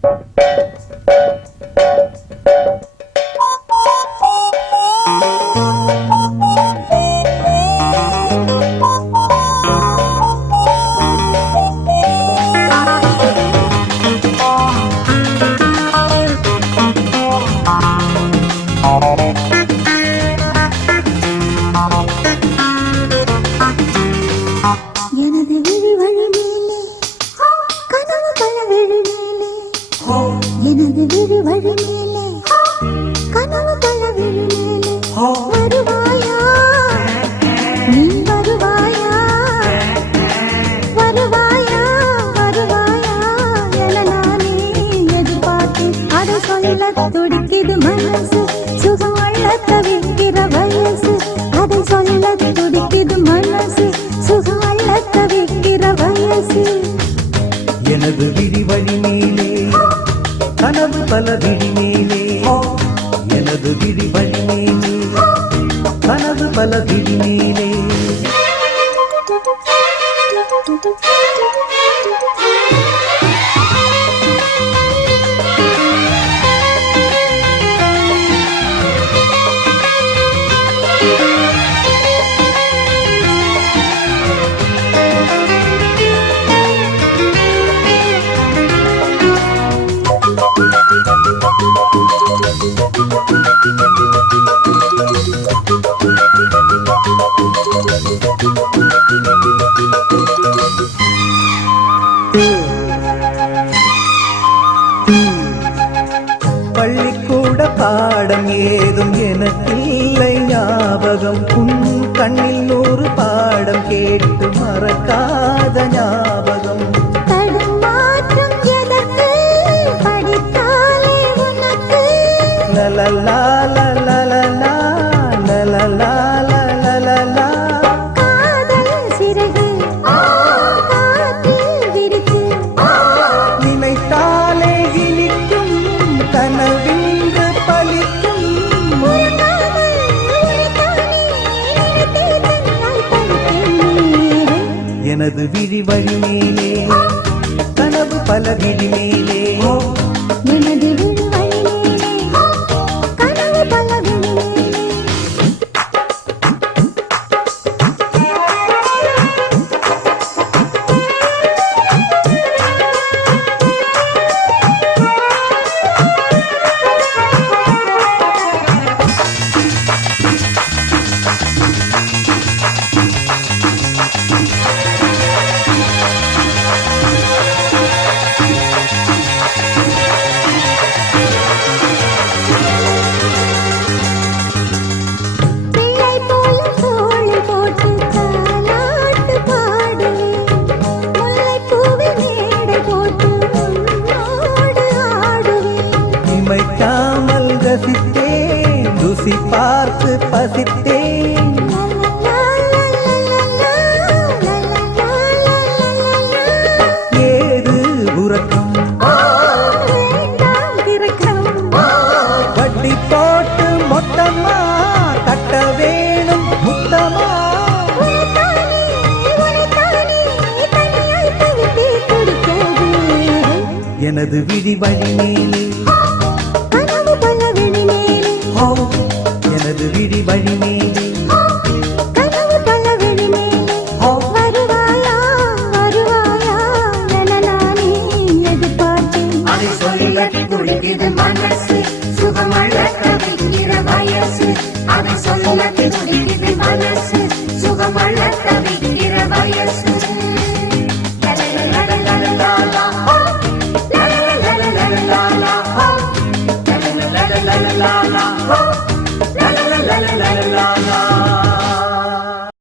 எனது விழி வழி மேலே கனவு பல விழி மேலே, எனது விழி வழி மேலே கனவு பல விழி மேலே, வருவாயா நீ வருவாயா, வருவாயா வருவாயா என நானே எதிர்பார்த்தேன். அதை சொல்ல துடிக்குது மனசு, சுகம் அள்ள தவிக்கிற வயசு. அதை சொல்ல துடிக்குது மனசு, சுகம் அள்ள தவிக்கிற வயசு. எனது விழி வழி மேலே கனவு பல விழி மேலே, எனது விழி வழி மேலே கனவு பல விழி மேலே. பள்ளிக்கூட பாடம் ஏதும் எனக்கில்லை ஞாபகம், உன் கண்ணில் 100 பாடம் கேட்டு மறக்காத ஞாபகம். தடுமாற்றம் எதற்கு, படித்தாலே உனக்கு. லலலா லலலா லலலா லலலா. காதல் சிறகு காற்றில் விரித்து, நினைத்தாலே இனிக்கும் கனவின்று பலிக்கும். உறங்காமல் உழைத்தானே நினைத்தே தன்னால் படித்தேன். எனது விழி வழி மேலே கனவு பல விழி மேலே, எனது விழி வழி மேலே கனவு பல விழி மேலே. பிள்ளை போல தோளில் போட்டு தாலாட்டு பாடுவேன், முல்லைப்பூவில் மேடை போட்டு உன்னோடு ஆடுவேன். இமைக்காமல் ரசித்தேன், ருசி பார்த்து பசித்தேன். ஏது உறக்கம், வேண்டாம் திறக்கம், வட்டி போட்டு மொத்தமா கட்ட வேணும் முத்தமா. உனைத்தானே தனியாய் தவித்தே துடிக்காது. எனது விழி வழி மேலே கனவு பல விழி மேலே, எனது விழி வழி மேலே. கனவு பல விழி மேலே, வருவாயா வருவாயா என நானே எதிர்பார்த்தேன். அதை சொல்ல துடிக்குது மனசு, சுகமள்ள தவிக்கிற வயசு. அதை சொல்ல துடிக்குது மனசு, சுகமள்ள தவிக்கிற வயசு. லலலலலலலா, லலலலலலலா, லலலலலலலா.